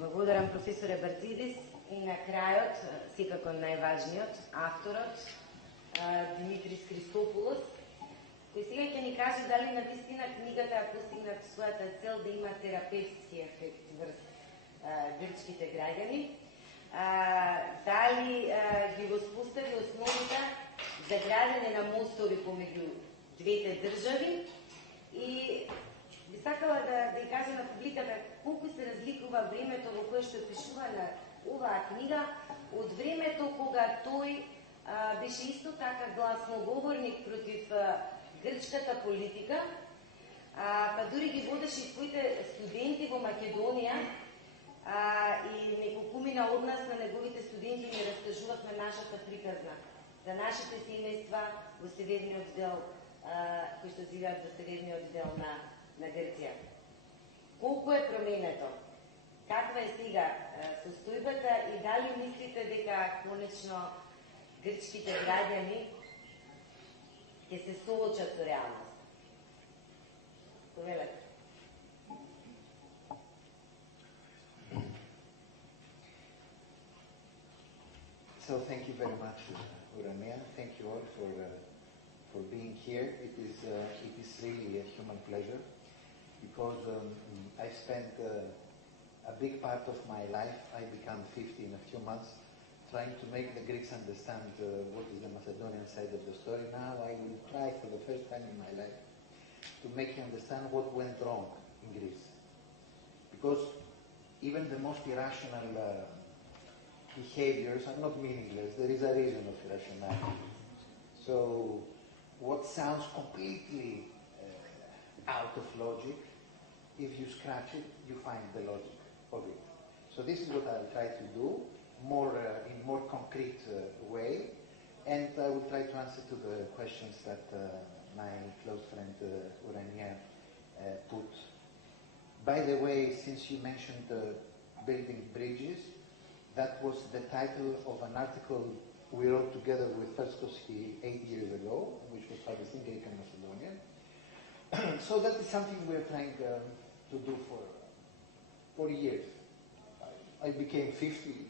Благодарам професоре Барцидис и на крајот, секако најважниот, авторот Димитрис Христопулос, кој сега ќе ни каже дали навистина книгата ја постигнат својата цел да има терапевтски ефект врз грчките граѓани, дали ги воспостави основите за градење на мостови помеѓу двете држави и би сакала да ја кажа на публиката колку се разликува времето во кое што пишува на оваа книга од времето кога тој беше исто така гласноговорник против грчката политика, па дури ги водеше и своите студенти во Македонија и неколкумина од нас на неговите студенти ни раскажувавме нашата приказна за нашите семејства во северниот дел, кои што живеат во северниот дел на Грција. Колку е променето? Каква е сега состојбата и дали мислите дека конечно грчките граѓани ќе се соочат со реалност? Повелете. So thank you very much, Uranea. Thank you all for being here. It is really a human pleasure because I spent a big part of my life, I become 50 in a few months, trying to make the Greeks understand what is the Macedonian side of the story. Now I will try for the first time in my life to make you understand what went wrong in Greece. Because even the most irrational behaviors are not meaningless. There is a reason of irrationality. So what sounds completely out of logic, if you scratch it, you find the logic of it. So this is what I'll try to do, in more concrete way, and I will try to answer to the questions that my close friend Uranea put. By the way, since you mentioned building bridges, that was the title of an article we wrote together with Ferskoski 8 years ago, which was published in Greek and Macedonian. So that is something we're trying to do for years. I became 50,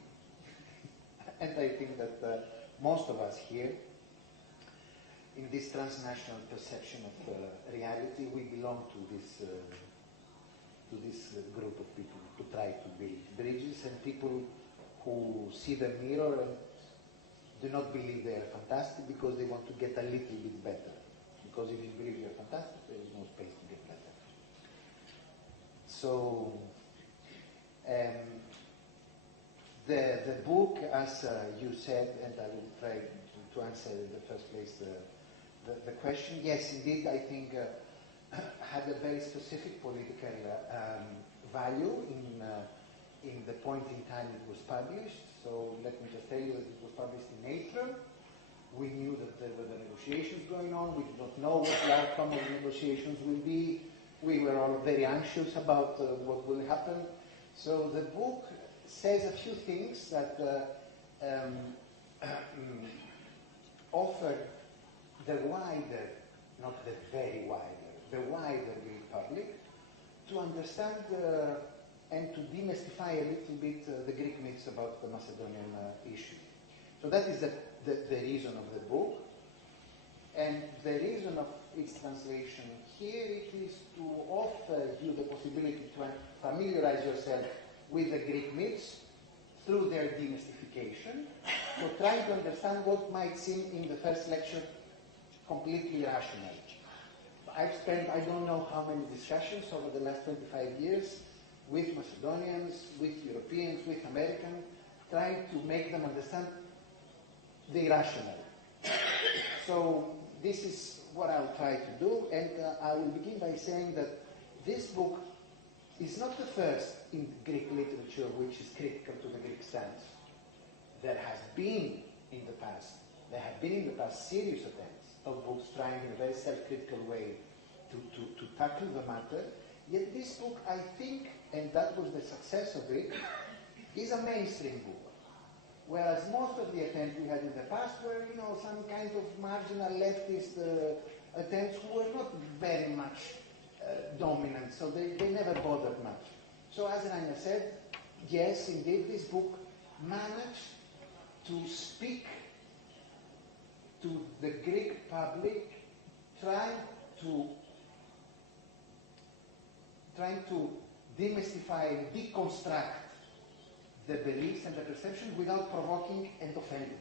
and I think that most of us here, in this transnational perception of reality, we belong to this group of people who try to build bridges, and people who see the mirror and do not believe they are fantastic because they want to get a little bit better. Because if you believe you're fantastic, there is no space to get better. So, the book, as you said, and I will try to answer in the first place the question, yes, indeed, I think had a very specific political value in the point in time it was published. So let me just tell you that it was published in April. We knew that there were the negotiations going on. We did not know what the outcome of the negotiations will be. We were all very anxious about what will happen. So the book says a few things that offer the wider, not the very wider, the wider Greek public to understand and to demystify a little bit the Greek myths about the Macedonian issue. So that is the reason of the book. And the reason of its translation here it is to offer you the possibility to familiarize yourself with the Greek myths through their demystification, so trying to understand what might seem in the first lecture completely irrational. I've spent I don't know how many discussions over the last 25 years with Macedonians, with Europeans, with Americans, trying to make them understand the irrational. So this is what I'll try to do, and I will begin by saying that this book is not the first in Greek literature which is critical to the Greek stance. There have been in the past serious attempts of books trying in a very self-critical way to tackle the matter. Yet this book, I think, and that was the success of it, is a mainstream book. Whereas most of the attempts we had in the past were, some kind of marginal leftist attempts who were not very much dominant, so they never bothered much. So as Rainer said, yes, indeed, this book managed to speak to the Greek public, trying to demystify and deconstruct the beliefs and the perception without provoking and offending.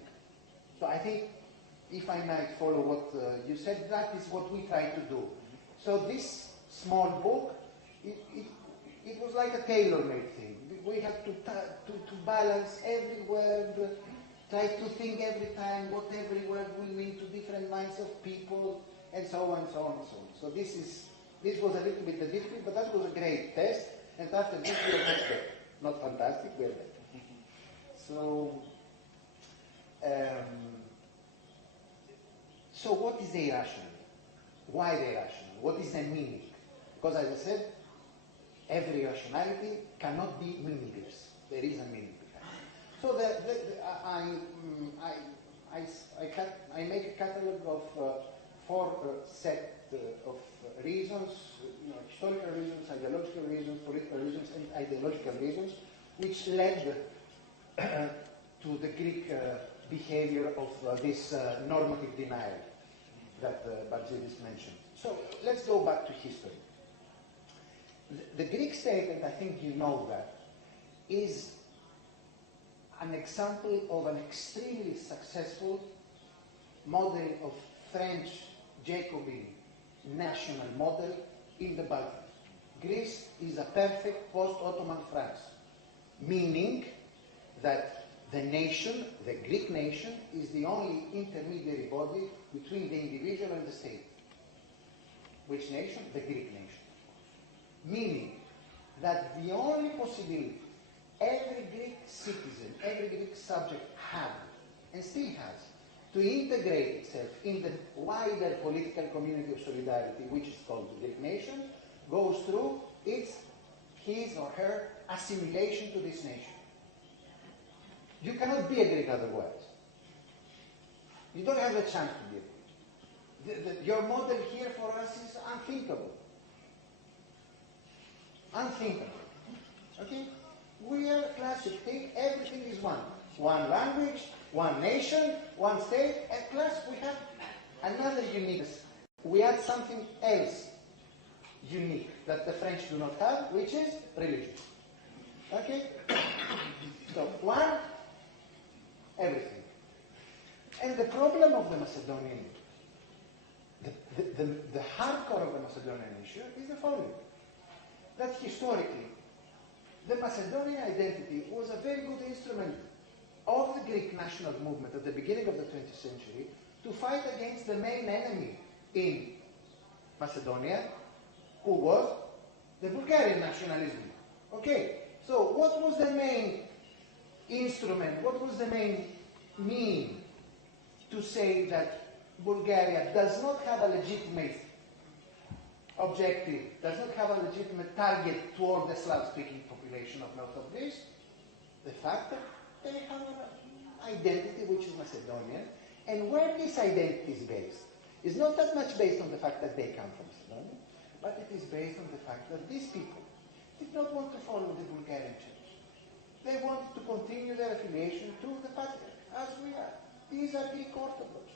So I think, if I might follow what you said, that is what we try to do. So this small book, it was like a tailor-made thing. We had to balance every word, try to think every time what every word will mean to different minds of people, and so on, so on, so on. So this was a little bit difficult, but that was a great test, and after this we are much better. Not fantastic, we are better. So, so what is the irrational? Why the irrational? What is the meaning? Because as I said, every rationality cannot be meaningless. There is a meaning behind it. So I make a catalog of 4 set of reasons, historical reasons, ideological reasons, political reasons, and ideological reasons, which led to the Greek behavior of this normative denial that Barzidis mentioned. So let's go back to history. The Greek state, and I think you know that, is an example of an extremely successful model of French Jacobin national model in the Balkans. Greece is a perfect post-Ottoman France, meaning that the nation, the Greek nation, is the only intermediary body between the individual and the state. Which nation? The Greek nation. Meaning that the only possibility every Greek citizen, every Greek subject had, and still has, to integrate itself in the wider political community of solidarity, which is called the Greek nation, goes through his or her assimilation to this nation. You cannot be a Greek otherwise. You don't have a chance to be a Greek. Your model here for us is unthinkable. Unthinkable. Okay? We are classic. Think everything is one. One language, one nation, one state, and plus we have another uniqueness. We add something else unique that the French do not have, which is religion. Okay? So, one, everything. And the problem of the Macedonian, the hardcore of the Macedonian issue is the following. That historically, the Macedonian identity was a very good instrument of the Greek national movement at the beginning of the 20th century to fight against the main enemy in Macedonia, who was the Bulgarian nationalism. Okay, so what was the main instrument, what was the main mean to say that Bulgaria does not have a legitimate objective, does not have a legitimate target toward the Slav-speaking population of north of Greece? The fact that they have an identity which is Macedonian, and where this identity is based is not that much based on the fact that they come from Macedonia, but it is based on the fact that these people did not want to follow the Bulgarian church. They wanted to continue their affiliation to the Patriarch, as we are. These are Greek Orthodox.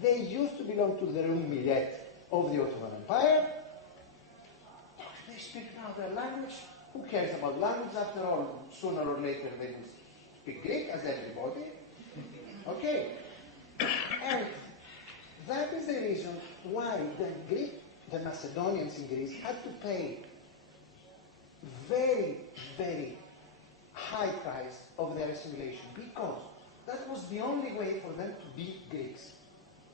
They used to belong to the Roman millet of the Ottoman Empire. They speak now their language. Who cares about language? After all, sooner or later they will speak Greek, as everybody. Okay. And that is the reason why the Macedonians in Greece had to pay very, very high price of their assimilation, because that was the only way for them to be Greeks,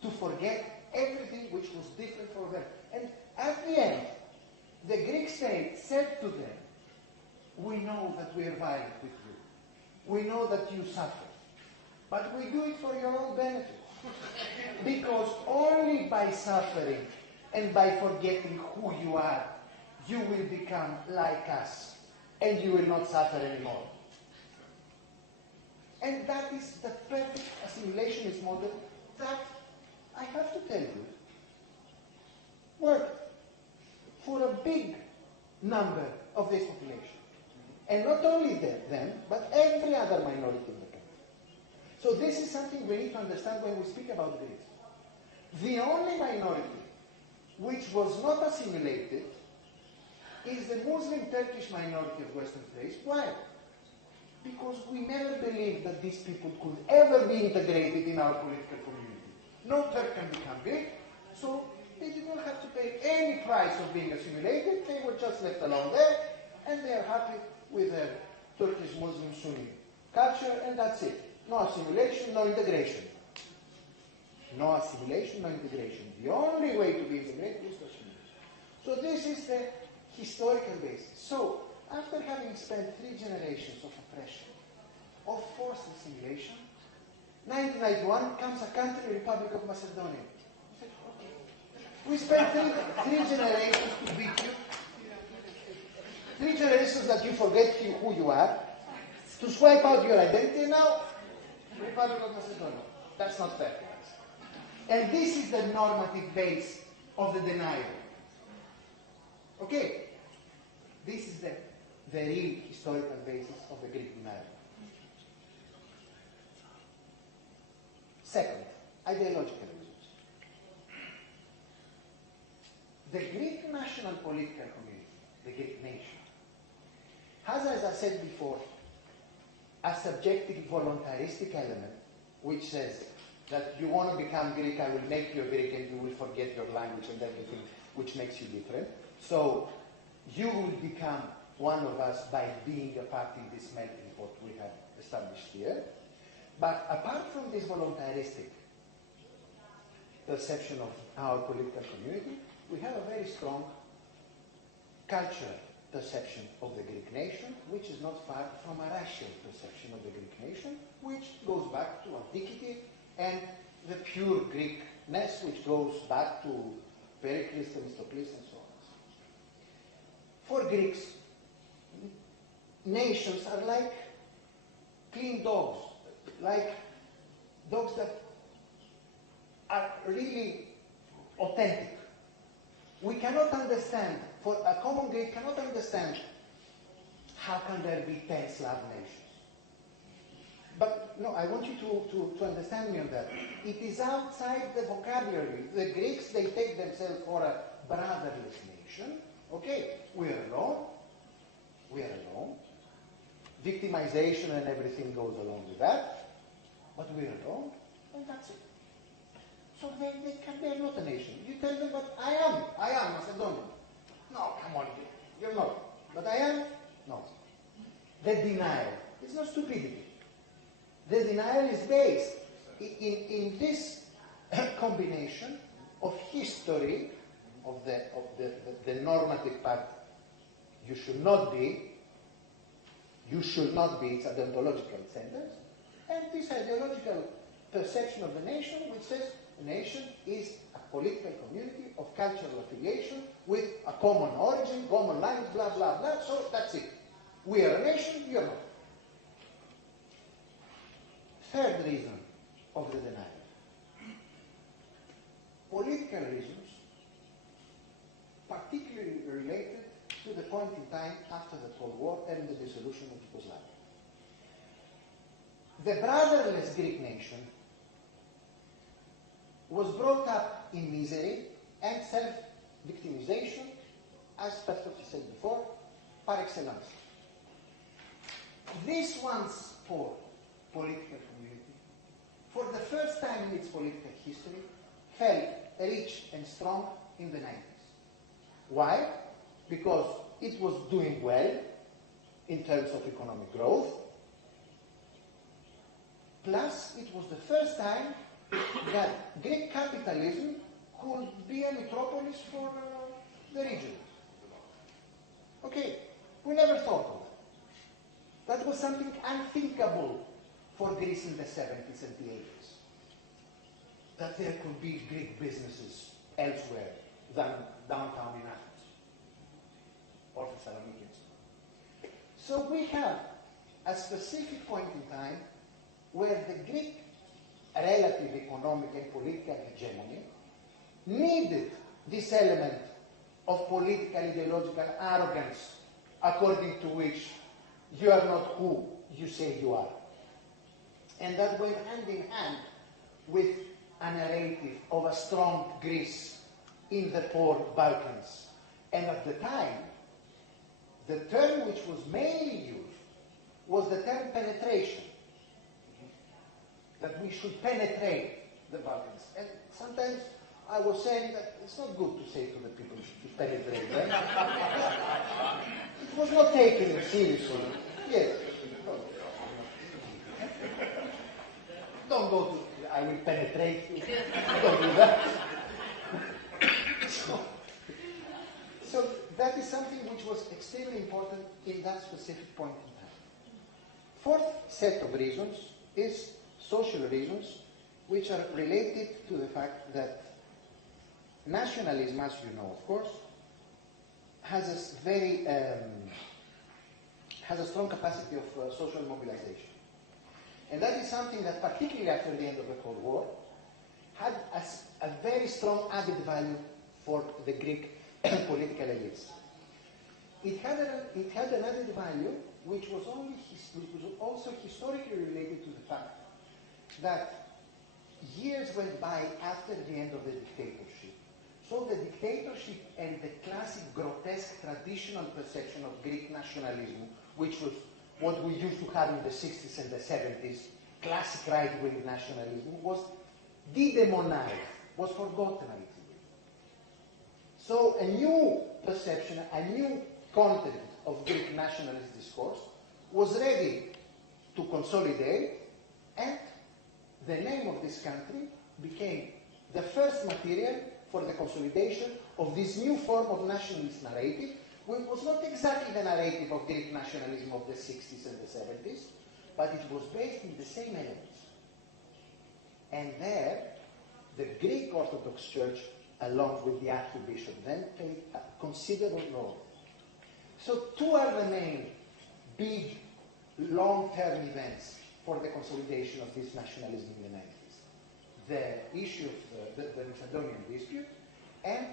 to forget everything which was different for them. And at the end, the Greek state said to them, we know that we are violent with you. We know that you suffer. But we do it for your own benefit. Because only by suffering and by forgetting who you are, you will become like us. And you will not suffer anymore. And that is the perfect assimilationist model that, I have to tell you, worked for a big number of this population. And not only them, but every other minority in the country. So this is something we need to understand when we speak about Greece. The only minority which was not assimilated is the Muslim Turkish minority of Western Thrace. Why? Because we never believed that these people could ever be integrated in our political community. No Turk can become Greek, so they did not have to pay any price of being assimilated. They were just left alone there, and they are happy with their Turkish Muslim Sunni culture, and that's it. No assimilation, no integration. No assimilation, no integration. The only way to be integrated is to assimilate. So this is the historical basis. So, after having spent 3 generations of oppression, of forced assimilation, 1991 comes a country, Republic of Macedonia. We spent three generations to beat you. 3 generations that you forget who you are, to swipe out your identity. Now, Republic of Macedonia. That's not fair. And this is the normative base of the denial. Okay? This is the real historical basis of the Greek denial. Second, ideological reasons. The Greek national political community, the Greek nation, has, as I said before, a subjective voluntaristic element which says that you want to become Greek, I will make you a Greek and you will forget your language and everything which makes you different. So you will become one of us by being a part in this melting pot we have established here. But apart from this voluntaristic perception of our political community, we have a very strong cultural perception of the Greek nation, which is not far from a racial perception of the Greek nation, which goes back to antiquity and the pure Greekness, which goes back to Pericles, Themistocles, and so on. For Greeks, nations are like clean dogs, like dogs that are really authentic. We cannot understand, for a common Greek cannot understand how can there be 10 Slav nations. But no, I want you to understand me on that. It is outside the vocabulary. The Greeks, they take themselves for a brotherless nation. Okay, we are alone. We are alone. Victimization and everything goes along with that. But we are alone, and that's it. So they're not a nation. You tell them, but I am Macedonian. No, come on, you're not. But I am? No. The denial. It's not stupidity. The denial is based in this combination of history, of the normative part. You should not be, it's a deontological sentence, and this ideological perception of the nation which says the nation is a political community of cultural affiliation with a common origin, common language, blah, blah, blah, so that's it. We are a nation, you are not. Third reason of the denial. Political reasons, particularly related to the point in time after the Cold War and the dissolution of Yugoslavia. The brotherless Greek nation was brought up in misery and self-victimization, as Petrovsky said before, par excellence. This once poor political community, for the first time in its political history, felt rich and strong in the 90s. Why? Because it was doing well in terms of economic growth, plus it was the first time that Greek capitalism could be a metropolis for the region. Okay, we never thought of that. That was something unthinkable for Greece in the 70s and the 80s. That there could be Greek businesses elsewhere than downtown in Athens or Thessaloniki. So we have a specific point in time where the Greek relative economic and political hegemony needed this element of political ideological arrogance, according to which you are not who you say you are. And that went hand in hand with a narrative of a strong Greece in the poor Balkans. And at the time, the term which was mainly used was the term penetration. That we should penetrate the Balkans. And sometimes I was saying that it's not good to say to the people to penetrate them. It was not taken seriously. Yes. Don't go to, I will penetrate you. Don't do that. So that is something which was extremely important in that specific point in time. Fourth set of reasons is social reasons, which are related to the fact that nationalism, as you know, of course, has a strong capacity of social mobilization. And that is something that, particularly after the end of the Cold War, had a very strong added value for the Greek political elites. It had an added value which was also historically related to the fact that years went by after the end of the dictatorship. So the dictatorship and the classic grotesque traditional perception of Greek nationalism, which was what we used to have in the 60s and the 70s, classic right-wing nationalism, was de-demonized, was forgotten a little bit. So a new perception, a new content of Greek nationalist discourse was ready to consolidate, and the name of this country became the first material for the consolidation of this new form of nationalist narrative, which was not exactly the narrative of Greek nationalism of the 60s and the 70s, but it was based in the same elements. And there, the Greek Orthodox Church, along with the Archbishop, then played a considerable role. So two are the main big, long-term events for the consolidation of this nationalism in the 90s. The issue of the Macedonian dispute and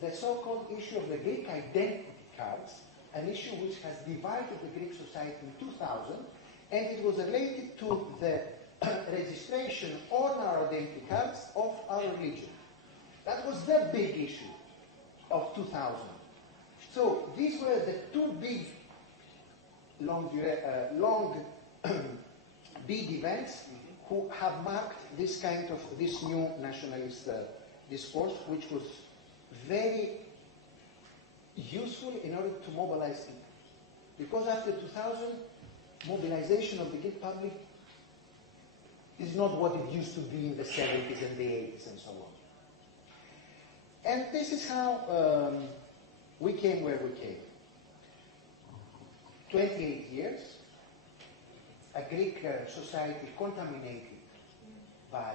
the so-called issue of the Greek identity cards, an issue which has divided the Greek society in 2000, and it was related to the registration on our identity cards of our religion. That was the big issue of 2000. So these were the two big, long big events who have marked this new nationalist discourse, which was very useful in order to mobilize people. Because after 2000, mobilization of the Greek public is not what it used to be in the 70s and the 80s and so on. And this is how we came where we came. 28 years, a Greek society contaminated by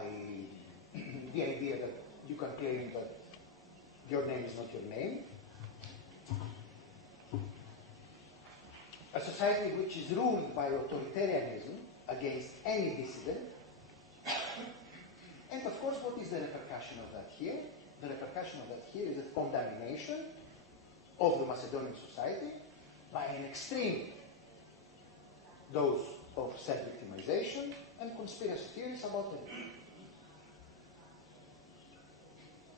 the idea that you can claim that your name is not your name. A society which is ruled by authoritarianism against any dissident. And of course, what is the repercussion of that here? The repercussion of that here is the condemnation of the Macedonian society by an extreme dose of self-victimization and conspiracy theories about it.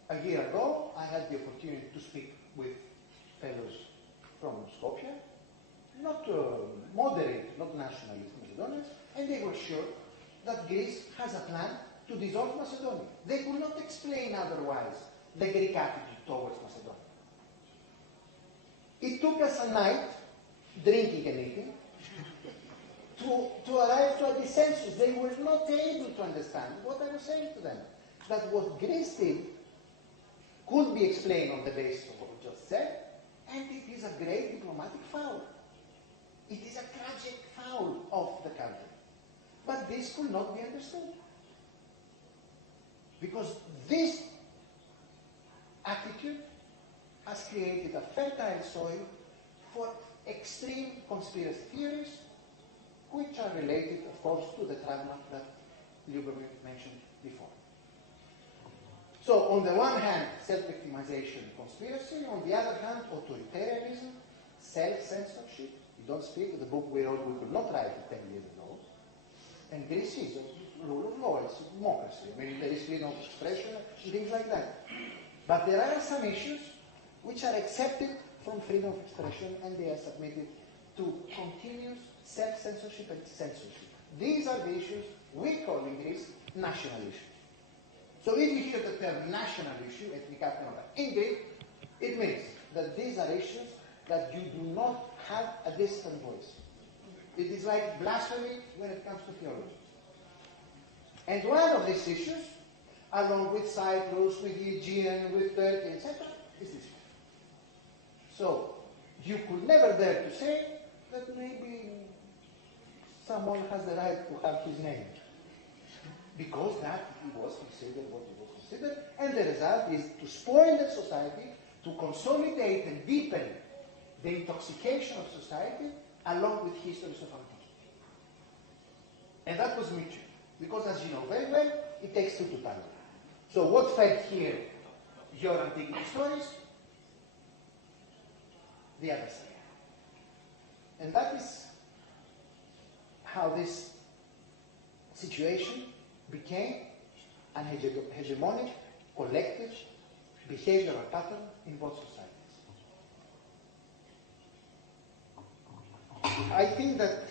A year ago, I had the opportunity to speak with fellows from Skopje, not moderate, not nationalist Macedonians, and they were sure that Greece has a plan to dissolve Macedonia. They could not explain otherwise the Greek attitude towards Macedonia. It took us a night, drinking and eating, to arrive to a consensus. They were not able to understand what I was saying to them. That what Greece did could be explained on the basis of what we just said, and it is a great diplomatic foul. It is a tragic foul of the country. But this could not be understood. Because this attitude has created a fertile soil for extreme conspiracy theories, which are related, of course, to the trauma that Ljubomir mentioned before. So, on the one hand, self-victimization, conspiracy. On the other hand, authoritarianism, self-censorship, You don't speak. The book we could not write it 10 years ago. And Greece is a rule of law. It's a democracy. I mean, there is freedom of expression and things like that. But there are some issues which are accepted from freedom of expression, and they are submitted to continuous self-censorship and censorship. These are the issues we call in Greece national issues. So if you hear the term national issue, ethnica θέματα, in Greek, it means that these are issues that you do not have a dissident voice. It is like blasphemy when it comes to theology. And one of these issues, along with Cyprus, with the Aegean, with Turkey, etc., is this one. So, you could never dare to say that maybe someone has the right to have his name. Because that was considered what it was considered, and the result is to spoil the society, to consolidate and deepen the intoxication of society along with histories of antiquity. And that was mutual, because as you know very well, it takes two to tango. So what fed here your antiquity stories? The other side. And that is how this situation became an hegemonic, collective, behavioral pattern in both societies. I think that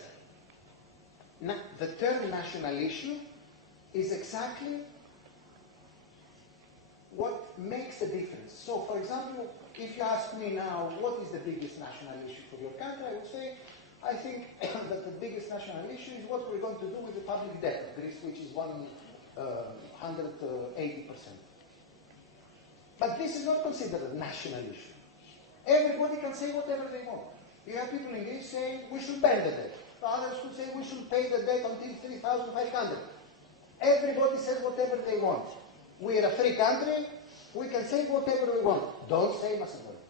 the term national issue is exactly what makes a difference. So, for example, if you ask me now, what is the biggest national issue for your country, I would say, I think that the biggest national issue is what we're going to do with the public debt of Greece, which is 180%. But this is not considered a national issue. Everybody can say whatever they want. You have people in Greece saying we should bend the debt. Others who say we should pay the debt until 3,500. Everybody says whatever they want. We are a free country. We can say whatever we want. Don't say Macedonia.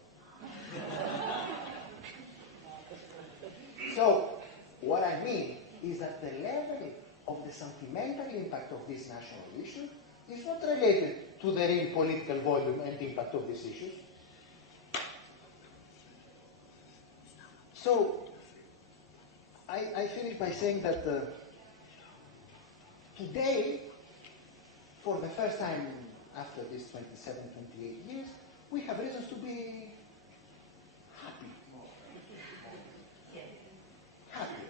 So, what I mean is that the level of the sentimental impact of this national issue is not related to the real political volume and impact of these issues. So, I finish by saying that today, for the first time after these 27, 28 years, we have reasons to be happy. Happy.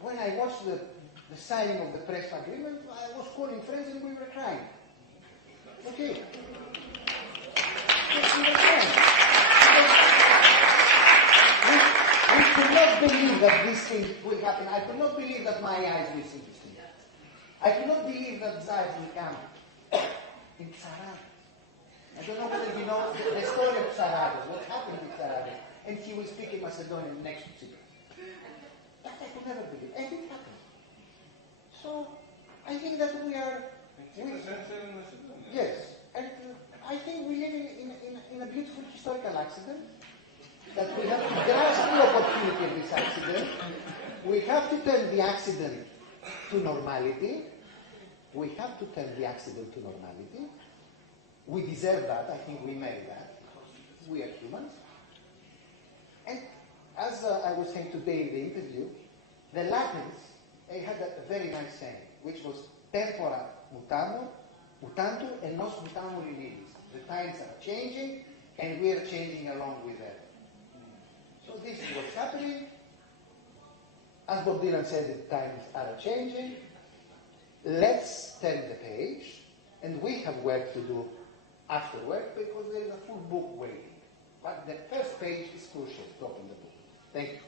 When I watched the signing of the press agreement, I was calling friends and we were crying. Okay. We could not believe that this thing will happen. I could not believe that my eyes will see this thing. I could not believe that Zayas will come in Psaradas. I don't know whether you know the story of Psaradas, what happened with Psaradas, and he will speak in Macedonian next to Cyprus. That I could never believe, and it happened. So, I think that we are... Yes, and I think we live in a beautiful historical accident, that we have to grasp the opportunity of this accident. We have to turn the accident to normality. We have to turn the accident to normality. We deserve that. I think we merit that. We are humans. And as I was saying today in the interview, the Latins, they had a very nice saying, which was tempora mutantur et nos mutamur in illis. The times are changing, and we are changing along with them. So this is what's happening. As Bob Dylan said, the times are changing. Let's turn the page, and we have work to do afterward because there is a full book waiting. But the first page is crucial to open the book. Thank you.